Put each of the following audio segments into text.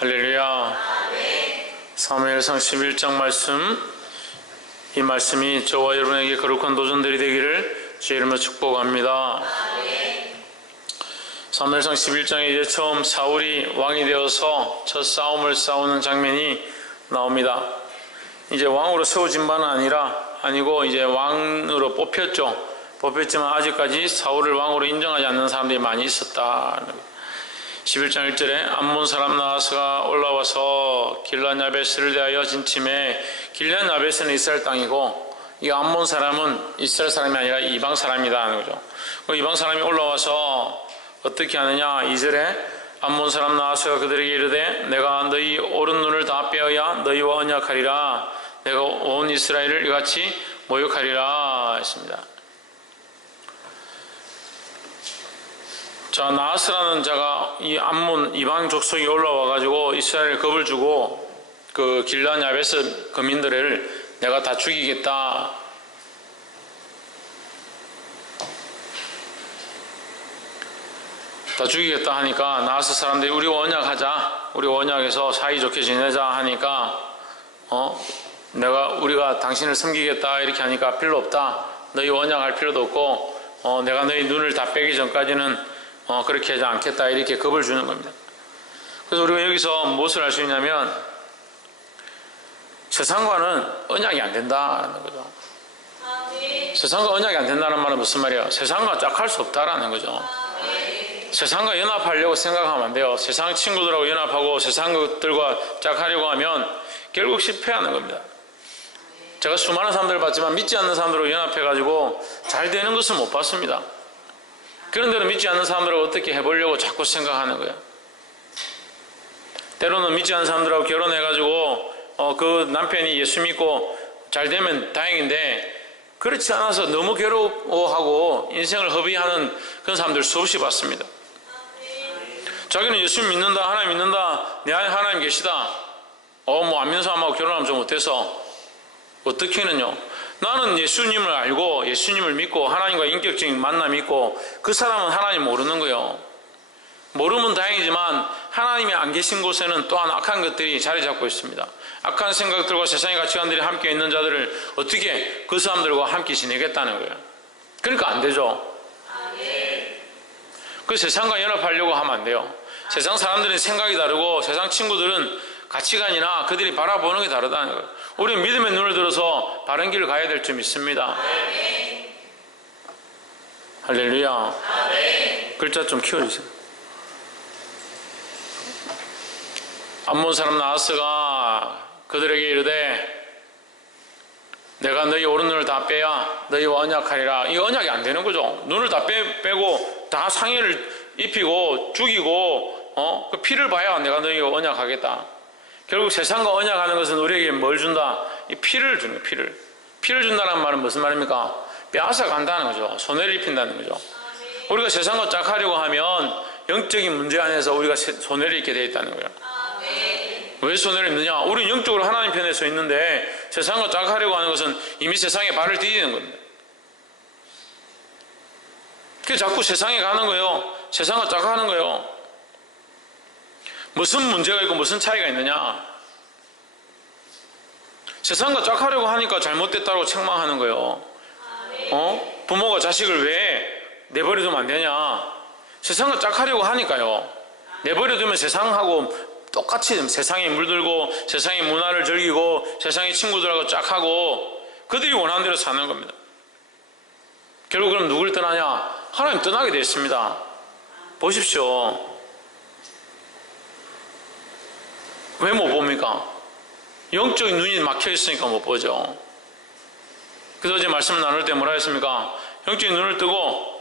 할렐루야. 사무엘상 11장 말씀, 이 말씀이 저와 여러분에게 거룩한 도전들이 되기를 주의 이름으로 축복합니다. 사무엘상 11장에 이제 처음 사울이 왕이 되어서 첫 싸움을 싸우는 장면이 나옵니다. 이제 왕으로 세워진 바는 아니고 이제 왕으로 뽑혔지만 아직까지 사울을 왕으로 인정하지 않는 사람들이 많이 있었다. 11장 1절에 암몬 사람 나하스가 올라와서 길앗 야베스를 대하여 진침해. 길앗 야베스는 이스라엘 땅이고 이 암몬 사람은 이스라엘 사람이 아니라 이방 사람이다 하는 거죠. 그 이방 사람이 올라와서 어떻게 하느냐. 2절에 암몬 사람 나하스가 그들에게 이르되 내가 너희 오른 눈을 다 빼어야 너희와 언약하리라. 내가 온 이스라엘을 이같이 모욕하리라 했습니다. 자, 나하스라는 자가 이 암몬 이방 족속이 올라와 가지고 이스라엘에 겁을 주고 그 길앗 야베스 거민들을 내가 다 죽이겠다. 다 죽이겠다 하니까 나하스 사람들이 우리 언약하자. 우리 언약해서 사이좋게 지내자 하니까 우리가 당신을 섬기겠다 이렇게 하니까 필요 없다. 너희 언약할 필요도 없고 내가 너희 눈을 다 빼기 전까지는 그렇게 하지 않겠다 이렇게 겁을 주는 겁니다. 그래서 우리가 여기서 무엇을 알 수 있냐면 세상과는 언약이 안 된다는 거죠. 세상과 언약이 안 된다는 말은 무슨 말이에요? 세상과 짝할 수 없다라는 거죠. 세상과 연합하려고 생각하면 안 돼요. 세상 친구들하고 연합하고 세상 것들과 짝하려고 하면 결국 실패하는 겁니다. 제가 수많은 사람들을 봤지만 믿지 않는 사람들하고 연합해가지고 잘 되는 것을 못 봤습니다. 그런데도 믿지 않는 사람들하고 어떻게 해보려고 자꾸 생각하는 거예요. 때로는 믿지 않는 사람들하고 결혼해가지고 그 남편이 예수 믿고 잘 되면 다행인데 그렇지 않아서 너무 괴로워하고 인생을 허비하는 그런 사람들 수없이 봤습니다. 자기는 예수 믿는다, 하나님 믿는다, 내 안에 하나님 계시다. 뭐 안 믿는 사람하고 결혼하면 좀 못해서 어떻게는요? 나는 예수님을 알고 예수님을 믿고 하나님과 인격적인 만남이 있고 그 사람은 하나님 모르는 거예요. 모르면 다행이지만 하나님이 안 계신 곳에는 또한 악한 것들이 자리 잡고 있습니다. 악한 생각들과 세상의 가치관들이 함께 있는 자들을 어떻게 그 사람들과 함께 지내겠다는 거예요. 그러니까 안 되죠. 그 세상과 연합하려고 하면 안 돼요. 세상 사람들은 생각이 다르고 세상 친구들은 가치관이나 그들이 바라보는 게 다르다는 거예요. 우리는 믿음의 눈을 들어서 바른 길을 가야 될 줄 믿습니다. 할렐루야. 글자 좀 키워주세요. 암몬 사람 나하스가 그들에게 이르되 내가 너희 오른 눈을 다 빼야 너희와 언약하리라. 이 언약이 안 되는 거죠. 눈을 다 빼고 다 상해를 입히고 죽이고 그 피를 봐야 내가 너희와 언약하겠다. 결국 세상과 언약하는 것은 우리에게 뭘 준다? 이 피를 주는 거예요. 피를 준다는 말은 무슨 말입니까? 빼앗아 간다는 거죠. 손해를 입힌다는 거죠. 우리가 세상과 짝하려고 하면 영적인 문제 안에서 우리가 손해를 입게 되어 있다는 거예요. 왜 손해를 입느냐? 우리는 영적으로 하나님 편에 서 있는데 세상과 짝하려고 하는 것은 이미 세상에 발을 디디는 겁니다. 그래서 자꾸 세상에 가는 거예요. 세상과 짝하는 거예요. 무슨 문제가 있고 무슨 차이가 있느냐? 세상과 짝하려고 하니까 잘못됐다고 책망하는 거예요. 부모가 자식을 왜 내버려두면 안 되냐? 세상과 짝하려고 하니까요. 내버려두면 세상하고 똑같이 세상에 물들고 세상의 문화를 즐기고 세상의 친구들하고 짝하고 그들이 원하는 대로 사는 겁니다. 결국 그럼 누굴 떠나냐? 하나님 떠나게 되어 있습니다. 보십시오. 왜 못 봅니까? 영적인 눈이 막혀 있으니까 못 보죠. 그래서 어제 말씀을 나눌 때 뭐라 했습니까? 영적인 눈을 뜨고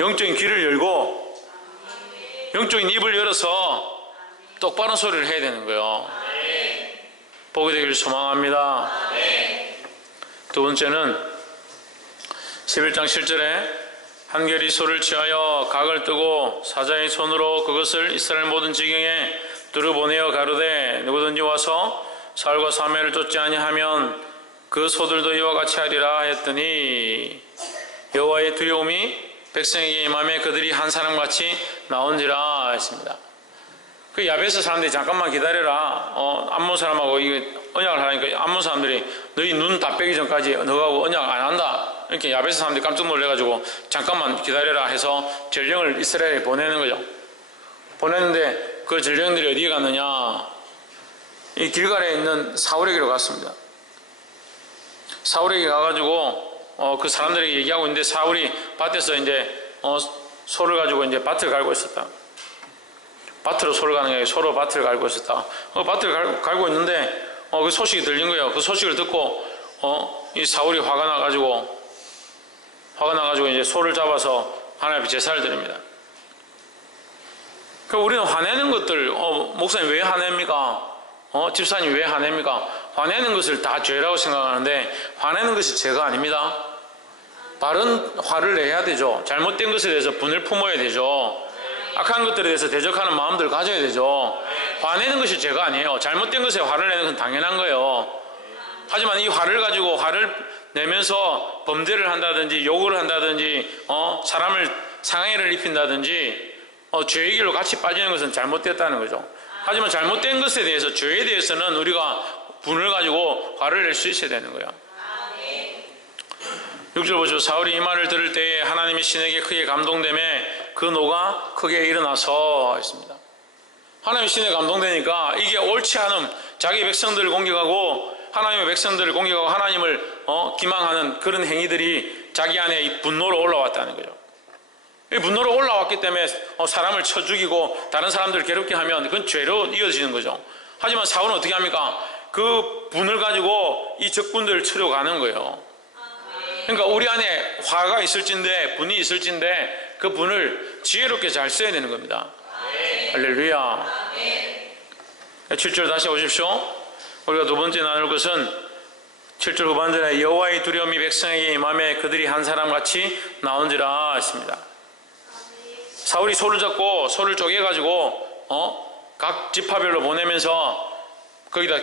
영적인 귀를 열고 영적인 입을 열어서 똑바른 소리를 해야 되는 거예요. 보게 되기를 소망합니다. 두 번째는 11장 7절에 한결이 소를 취하여 각을 뜨고 사자의 손으로 그것을 이스라엘 모든 지경에 뚫어보내어 가로되 누구든지 와서 사울과 사무엘을 쫓지 아니하면 그 소들도 이와 같이 하리라 했더니 여호와의 두려움이 백성에게 임하며 그들이 한 사람같이 나온지라 했습니다. 그 야베스 사람들이 잠깐만 기다려라. 암몬 사람하고 이게 언약을 하라니까 암몬 사람들이 너희 눈 다 빼기 전까지 너하고 언약 안 한다. 이렇게 야베스 사람들이 깜짝 놀래가지고 잠깐만 기다려라 해서 전령을 이스라엘에 보내는 거죠. 보냈는데 그 전령들이 어디에 갔느냐? 이 길갈에 있는 사울에게로 갔습니다. 사울에게 가가지고 그 사람들에게 얘기하고 있는데 사울이 밭에서 이제 소를 가지고 이제 밭을 갈고 있었다. 밭으로 소를 가는 게 아니라 소로 밭을 갈고 있었다. 밭을 갈고 있는데 그 소식이 들린 거예요. 그 소식을 듣고 이 사울이 화가 나가지고 이제 소를 잡아서 하나님 앞에 제사를 드립니다. 그 우리는 화내는 것들 목사님 왜 화냅니까? 집사님 왜 화냅니까? 화내는 것을 다 죄라고 생각하는데 화내는 것이 죄가 아닙니다. 바른 화를 내야 되죠. 잘못된 것에 대해서 분을 품어야 되죠. 악한 것들에 대해서 대적하는 마음들을 가져야 되죠. 화내는 것이 죄가 아니에요. 잘못된 것에 화를 내는 건 당연한 거예요. 하지만 이 화를 가지고 화를 내면서 범죄를 한다든지 욕을 한다든지 사람을 상해를 입힌다든지 죄의 길로 같이 빠지는 것은 잘못됐다는 거죠. 하지만 잘못된 것에 대해서 죄에 대해서는 우리가 분을 가지고 화를 낼 수 있어야 되는 거예요. 6절 보시죠. 사울이 이 말을 들을 때에 하나님이 신에게 크게 감동되매 그 노가 크게 일어나서 했습니다. 하나님이 신에 감동되니까 이게 옳지 않음, 자기 백성들을 공격하고 하나님의 백성들을 공격하고 하나님을 기망하는 그런 행위들이 자기 안에 이 분노로 올라왔다는 거죠. 이 분노로 올라왔기 때문에 사람을 쳐 죽이고 다른 사람들을 괴롭게 하면 그건 죄로 이어지는 거죠. 하지만 사울은 어떻게 합니까? 그 분을 가지고 이 적군들을 치러 가는 거예요. 그러니까 우리 안에 화가 있을진데 분이 있을진데 그 분을 지혜롭게 잘 써야 되는 겁니다. 할렐루야. 7절 다시 오십시오. 우리가 두 번째 나눌 것은 7절 후반절에 여호와의 두려움이 백성에게 임함에 그들이 한 사람같이 나온지라 했습니다. 사울이 소를 잡고 소를 쪼개가지고 각 지파별로 보내면서 거기다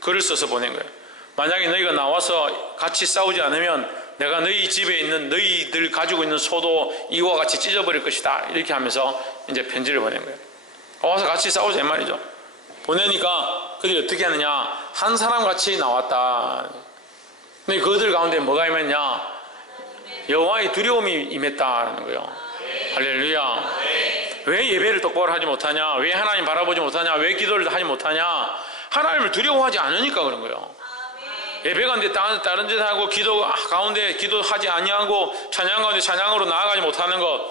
글을 써서 보낸 거예요. 만약에 너희가 나와서 같이 싸우지 않으면 내가 너희 집에 있는 너희들 가지고 있는 소도 이와 같이 찢어버릴 것이다. 이렇게 하면서 이제 편지를 보낸 거예요. 와서 같이 싸우자 이 말이죠. 보내니까 그들이 어떻게 하느냐? 한 사람 같이 나왔다. 근데 그들 가운데 뭐가 임했냐? 여호와의 두려움이 임했다라는 거예요. 할렐루야. 왜 예배를 똑바로 하지 못하냐? 왜 하나님 바라보지 못하냐? 왜 기도를 하지 못하냐? 하나님을 두려워하지 않으니까 그런 거예요. 예배 가운데 다른 짓 하고 기도 가운데 기도하지 아니하고 찬양 가운데 찬양으로 나아가지 못하는 것,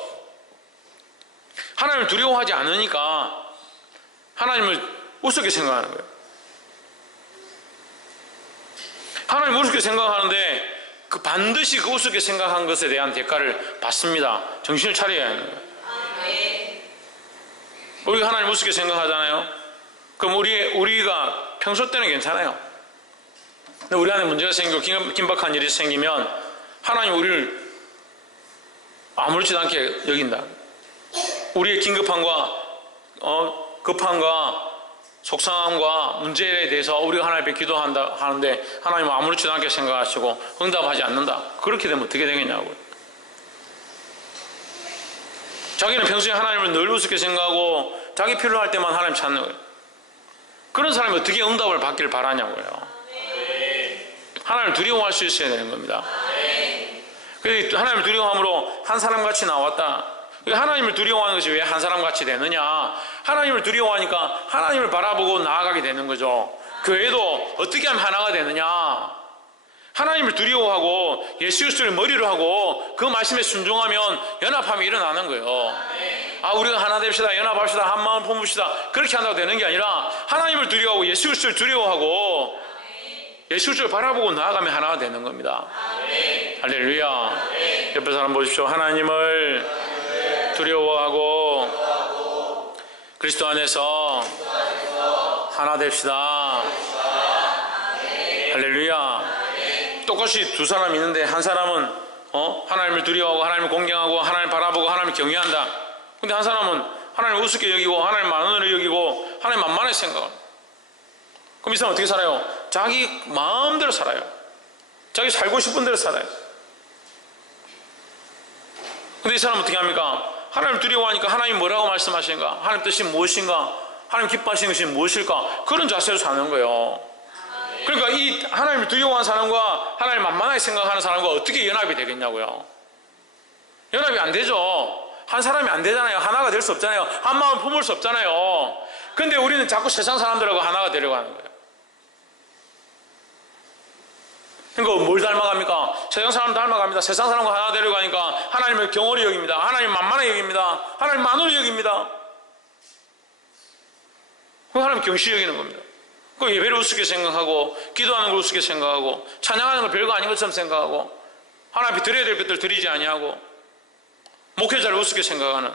하나님을 두려워하지 않으니까 하나님을 우습게 생각하는 거예요. 하나님을 우습게 생각하는데 그 반드시 그 우습게 생각한 것에 대한 대가를 받습니다. 정신을 차려야 하는 거예요. 우리가 하나님 우습게 생각하잖아요. 그럼 우리가 평소 때는 괜찮아요. 근데 우리 안에 문제가 생기고 긴박한 일이 생기면 하나님 우리를 아무렇지도 않게 여긴다. 우리의 긴급함과 급함과 속상함과 문제에 대해서 우리가 하나님 앞에 기도한다 하는데 하나님은 아무렇지도 않게 생각하시고 응답하지 않는다. 그렇게 되면 어떻게 되겠냐고요. 자기는 평소에 하나님을 늘 우습게 생각하고 자기 필요할 때만 하나님 찾는 거예요. 그런 사람이 어떻게 응답을 받기를 바라냐고요. 하나님을 두려워할 수 있어야 되는 겁니다. 그래서 하나님을 두려워함으로 한 사람같이 나왔다. 하나님을 두려워하는 것이 왜 한 사람같이 되느냐? 하나님을 두려워하니까 하나님을 바라보고 나아가게 되는 거죠. 교회도 어떻게 하면 하나가 되느냐? 하나님을 두려워하고 예수 그리스도를 머리로 하고 그 말씀에 순종하면 연합함이 일어나는 거예요. 우리가 하나 됩시다, 연합합시다, 한 마음 품읍시다, 그렇게 한다고 되는 게 아니라 하나님을 두려워하고 예수 그리스도를 두려워하고 예수 그리스도를 바라보고 나아가면 하나가 되는 겁니다. 할렐루야. 옆에 사람 보십시오. 하나님을 두려워하고 그리스도 안에서 하나 됩시다. 할렐루야. 똑같이 두 사람 있는데 한 사람은 하나님을 두려워하고 하나님을 공경하고 하나님을 바라보고 하나님을 경외한다. 근데 한 사람은 하나님을 우습게 여기고 하나님 만원으로 여기고 하나님 만만하게 생각합니다. 그럼 이 사람은 어떻게 살아요? 자기 마음대로 살아요. 자기 살고 싶은 대로 살아요. 근데 이 사람은 어떻게 합니까? 하나님 두려워하니까 하나님 뭐라고 말씀하시는가? 하나님 뜻이 무엇인가? 하나님 기뻐하시는 것이 무엇일까? 그런 자세로 사는 거예요. 그러니까 이 하나님을 두려워하는 사람과 하나님 만만하게 생각하는 사람과 어떻게 연합이 되겠냐고요. 연합이 안 되죠. 한 사람이 안 되잖아요. 하나가 될 수 없잖아요. 한 마음 품을 수 없잖아요. 근데 우리는 자꾸 세상 사람들하고 하나가 되려고 하는 거예요. 그러니까 뭘 닮아갑니까? 세상 사람 닮아갑니다. 세상 사람과 하나 되려고 하니까 하나님을 경홀히 여깁니다. 하나님 만만하게 여깁니다. 하나님 만홀히 여깁니다. 그 하나님 경시 여기는 겁니다. 그 예배를 우습게 생각하고 기도하는 걸 우습게 생각하고 찬양하는 걸 별거 아닌 것처럼 생각하고 하나님 앞에 드려야 될 것들 드리지 아니하고 목회자를 우습게 생각하는,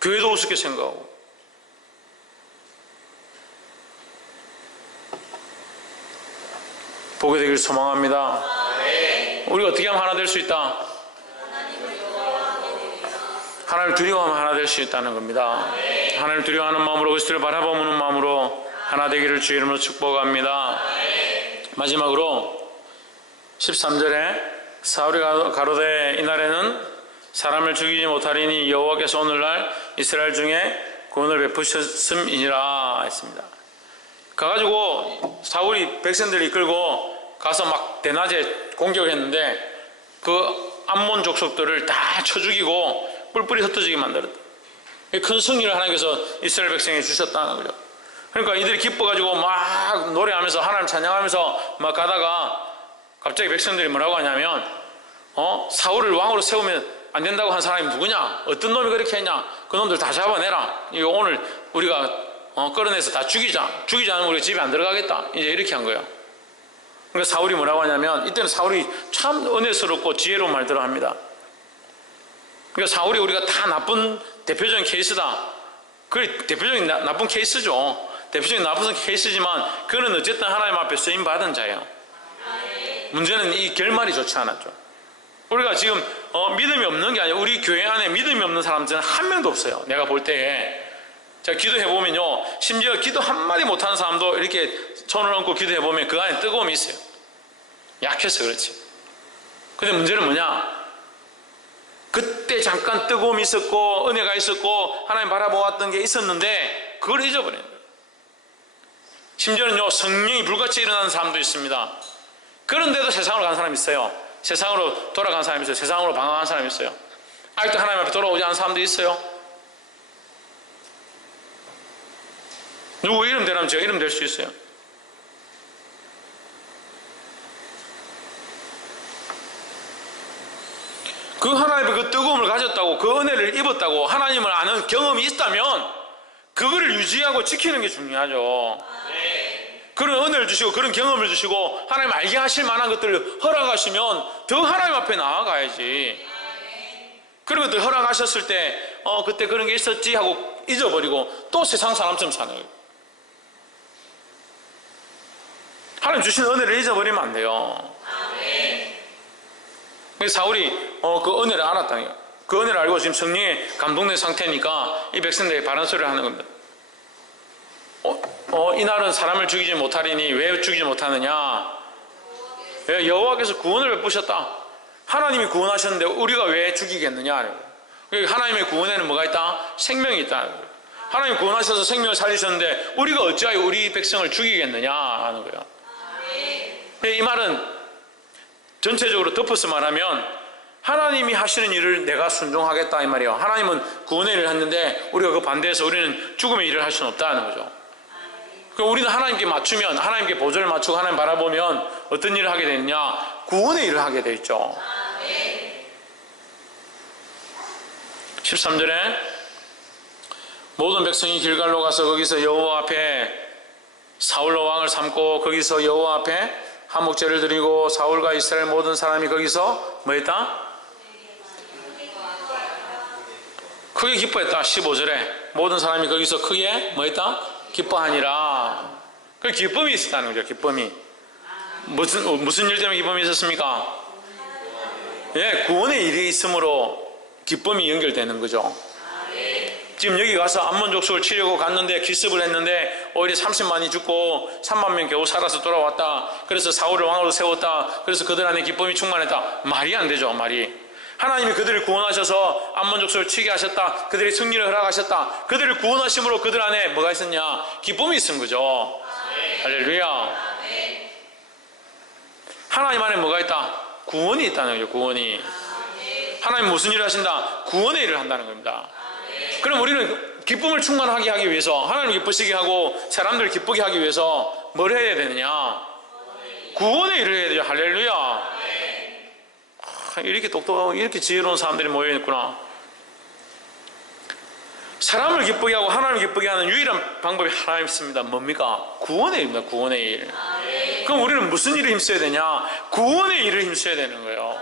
교회도 우습게 생각하고. 보게 되길 소망합니다. 우리가 어떻게 하면 하나 될 수 있다? 하나님을 두려워하면 하나 될 수 있다는 겁니다. 하나님을 두려워하는 마음으로 그리스도를 바라보는 마음으로 하나 되기를 주의 이름으로 축복합니다. 마지막으로 13절에 사울이 가로되 이날에는 사람을 죽이지 못하리니 여호와께서 오늘날 이스라엘 중에 구원을 베푸셨음이니라 했습니다. 가가지고 사울이 백성들을 이끌고 가서 막 대낮에 공격했는데 그 암몬 족속들을 다 쳐 죽이고 뿔뿔이 흩어지게 만들었다. 큰 승리를 하나님께서 이스라엘 백성에 주셨다는 거죠. 그러니까 이들이 기뻐가지고 막 노래하면서 하나님 찬양하면서 막 가다가 갑자기 백성들이 뭐라고 하냐면 사울을 왕으로 세우면 안 된다고 한 사람이 누구냐? 어떤 놈이 그렇게 했냐? 그 놈들 다 잡아내라. 이거 오늘 우리가 끌어내서 다 죽이자. 죽이지 않으면 우리가 집에 안 들어가겠다. 이제 이렇게 한 거예요. 그러니까 사울이 뭐라고 하냐면 이때는 사울이 참 은혜스럽고 지혜로운 말들을 합니다. 그러니까 사울이 우리가 다 나쁜 대표적인 케이스다. 그게 대표적인 나쁜 케이스죠. 대표적인 나쁜 케이스지만 그는 어쨌든 하나님 앞에 쓰임 받은 자예요. 문제는 이 결말이 좋지 않았죠. 우리가 지금 믿음이 없는 게 아니라 우리 교회 안에 믿음이 없는 사람들은 한 명도 없어요. 내가 볼 때에 제가 기도해보면요, 심지어 기도 한마디 못하는 사람도 이렇게 손을 얹고 기도해보면 그 안에 뜨거움이 있어요. 약해서 그렇지. 근데 문제는 뭐냐? 그때 잠깐 뜨거움이 있었고 은혜가 있었고 하나님 바라보았던 게 있었는데 그걸 잊어버린 거예요. 심지어는요, 성령이 불같이 일어나는 사람도 있습니다. 그런데도 세상으로 간 사람이 있어요. 세상으로 돌아간 사람이 있어요. 세상으로 방황한 사람이 있어요. 아직도 하나님 앞에 돌아오지 않은 사람도 있어요. 누구 이름 되라면 제가 이름 될 수 있어요. 그 하나님의 그 뜨거움을 가졌다고, 그 은혜를 입었다고, 하나님을 아는 경험이 있다면 그거를 유지하고 지키는 게 중요하죠. 그런 은혜를 주시고 그런 경험을 주시고 하나님 알게 하실 만한 것들을 허락하시면 더 하나님 앞에 나아가야지. 그런 것들 허락하셨을 때 그때 그런 게 있었지 하고 잊어버리고 또 세상 사람처럼 사는 거예요. 하나님 주신 은혜를 잊어버리면 안 돼요. 사울이 그 은혜를 알았다는 거예요. 그 은혜를 알고 지금 성령에 감동된 상태니까 이 백성들에게 바른 소리를 하는 겁니다. 이날은 사람을 죽이지 못하리니 왜 죽이지 못하느냐? 왜? 여호와께서 구원을 베푸셨다. 하나님이 구원하셨는데 우리가 왜 죽이겠느냐? 하나님의 구원에는 뭐가 있다? 생명이 있다. 하나님 구원하셔서 생명을 살리셨는데 우리가 어찌하여 우리 백성을 죽이겠느냐 하는 거예요. 이 말은 전체적으로 덮어서 말하면 하나님이 하시는 일을 내가 순종하겠다 이 말이에요. 하나님은 구원의 일을 했는데 우리가 그 반대해서 우리는 죽음의 일을 할 수는 없다는 거죠. 그러니까 우리는 하나님께 맞추면, 하나님께 보조를 맞추고 하나님 바라보면 어떤 일을 하게 되느냐? 구원의 일을 하게 돼 있죠. 13절에 모든 백성이 길갈로 가서 거기서 여호와 앞에 사울로 왕을 삼고 거기서 여호와 앞에 한목제를 드리고 사울과 이스라엘 모든 사람이 거기서 뭐 했다? 크게 기뻐했다. 15절에 모든 사람이 거기서 크게 뭐 했다? 기뻐하니라. 그 기쁨이 있었다는 거죠. 기쁨이. 무슨 일 때문에 기쁨이 있었습니까? 예, 구원의 일이 있으므로 기쁨이 연결되는 거죠. 지금 여기 가서 암몬 족속을 치려고 갔는데 기습을 했는데 오히려 30만이 죽고 3만 명 겨우 살아서 돌아왔다. 그래서 사울을 왕으로 세웠다. 그래서 그들 안에 기쁨이 충만했다. 말이 안 되죠. 말이. 하나님이 그들을 구원하셔서 암몬 족속을 치게 하셨다. 그들의 승리를 허락하셨다. 그들을 구원하심으로 그들 안에 뭐가 있었냐? 기쁨이 있은 거죠. 할렐루야. 하나님 안에 뭐가 있다? 구원이 있다는 거죠. 구원이. 하나님 무슨 일을 하신다? 구원의 일을 한다는 겁니다. 그럼 우리는 기쁨을 충만하게 하기 위해서, 하나님을 기쁘시게 하고 사람들을 기쁘게 하기 위해서 뭘 해야 되느냐? 구원의 일을 해야 되죠. 할렐루야. 이렇게 똑똑하고 이렇게 지혜로운 사람들이 모여있구나. 사람을 기쁘게 하고 하나님을 기쁘게 하는 유일한 방법이 하나 있습니다. 뭡니까? 구원의 일입니다. 구원의 일. 그럼 우리는 무슨 일을 힘써야 되냐? 구원의 일을 힘써야 되는 거예요.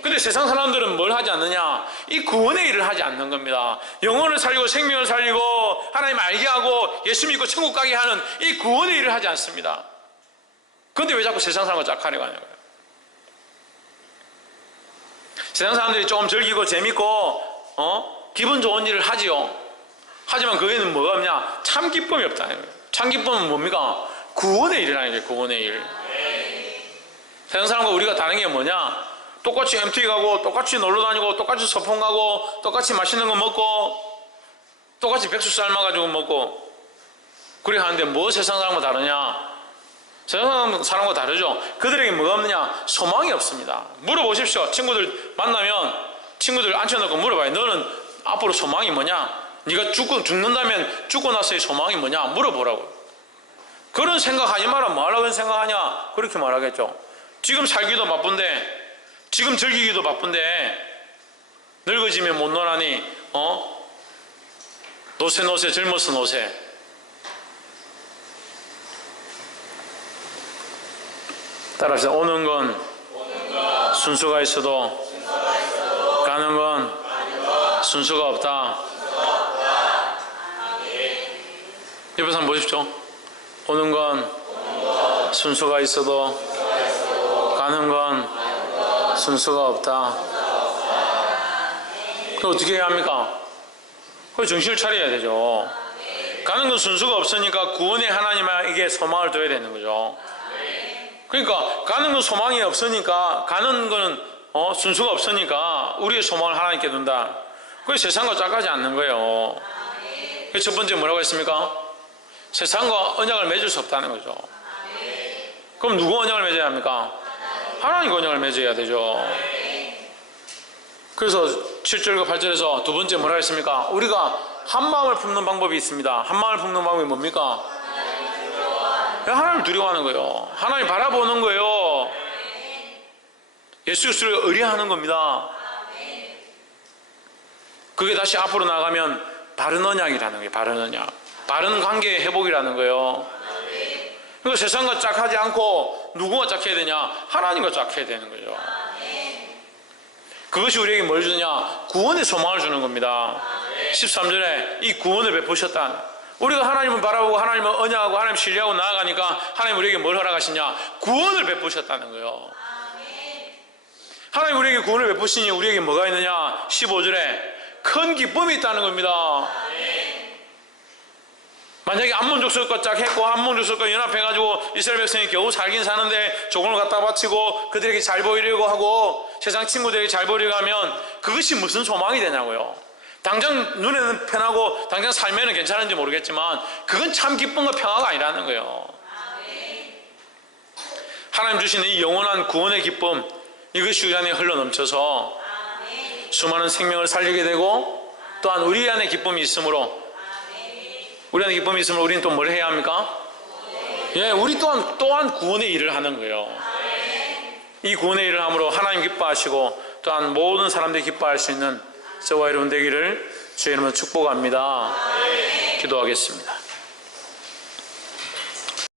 근데 세상 사람들은 뭘 하지 않느냐? 이 구원의 일을 하지 않는 겁니다. 영혼을 살리고 생명을 살리고 하나님 알게 하고 예수 믿고 천국 가게 하는 이 구원의 일을 하지 않습니다. 그런데 왜 자꾸 세상 사람과 짝하려고 하냐고요? 세상 사람들이 조금 즐기고 재밌고 기분 좋은 일을 하지요. 하지만 거기에는 뭐가 없냐? 참 기쁨이 없다는 거예요. 참 기쁨은 뭡니까? 구원의 일이라는 거예요. 구원의 일. 세상 사람과 우리가 다른 게 뭐냐? 똑같이 MT 가고 똑같이 놀러 다니고 똑같이 서풍 가고 똑같이 맛있는 거 먹고 똑같이 백수 삶아가지고 먹고 그래 하는데 뭐 세상 사람과 다르냐? 세상 사람과 다르죠. 그들에게 뭐가 없느냐? 소망이 없습니다. 물어보십시오. 친구들 만나면 친구들 앉혀놓고 물어봐요. 너는 앞으로 소망이 뭐냐? 네가 죽는다면 죽고 나서의 소망이 뭐냐? 물어보라고. 그런 생각하지 마라. 뭐 하려고 생각하냐? 그렇게 말하겠죠. 지금 살기도 바쁜데 지금 즐기기도 바쁜데 늙어지면 못 놀아니 노세 젊어서 노세. 따라서 오는 건 순수가 있어도 가는 건 순수가 없다. 옆에서 한번 보십시오. 오는 건 순수가 있어도 가는 건 순수가 없다. 그럼 어떻게 해야 합니까? 그걸 정신을 차려야 되죠. 가는 건 순수가 없으니까 구원의 하나님에게 소망을 둬야 되는 거죠. 그러니까 가는 건 소망이 없으니까 가는 건 순수가 없으니까 우리의 소망을 하나님께 둔다. 그게 세상과 짝하지 않는 거예요. 첫 번째 뭐라고 했습니까? 세상과 언약을 맺을 수 없다는 거죠. 그럼 누구 언약을 맺어야 합니까? 하나님과 언약을 맺어야 되죠. 그래서 7절과 8절에서 두 번째 뭐라 했습니까? 우리가 한 마음을 품는 방법이 있습니다. 한 마음을 품는 방법이 뭡니까? 하나님을 두려워하는 거예요. 하나님 바라보는 거예요. 예수 그리스도를 의뢰하는 겁니다. 그게 다시 앞으로 나가면 바른 언약이라는 거예요. 바른 언약. 바른 관계의 회복이라는 거예요. 그러니까 세상과 짝하지 않고 누구와 짝해야 되냐? 하나님과 짝해야 되는 거죠. 그것이 우리에게 뭘 주느냐? 구원의 소망을 주는 겁니다. 13절에 이 구원을 베푸셨다. 우리가 하나님을 바라보고 하나님을 언약하고 하나님 신뢰하고 나아가니까 하나님 우리에게 뭘 허락하시냐? 구원을 베푸셨다는 거예요. 하나님 우리에게 구원을 베푸시니 우리에게 뭐가 있느냐? 15절에 큰 기쁨이 있다는 겁니다. 만약에 암몬 족속과 짝했고 암몬 족속과 연합해가지고 이스라엘 백성이 겨우 살긴 사는데 조공을 갖다 바치고 그들에게 잘 보이려고 하고 세상 친구들에게 잘 보이려고 하면 그것이 무슨 소망이 되냐고요. 당장 눈에는 편하고 당장 삶에는 괜찮은지 모르겠지만 그건 참 기쁨과 평화가 아니라는 거예요. 하나님 주시는 이 영원한 구원의 기쁨, 이것이 우리 안에 흘러넘쳐서 수많은 생명을 살리게 되고 또한 우리 안에 기쁨이 있으므로 우리 안에 기쁨이 있으면 우리는 또 뭘 해야 합니까? 예, 우리 또한 구원의 일을 하는 거예요. 이 구원의 일을 함으로 하나님 기뻐하시고 또한 모든 사람들이 기뻐할 수 있는 저와 여러분 되기를 주의 이름으로 축복합니다. 기도하겠습니다.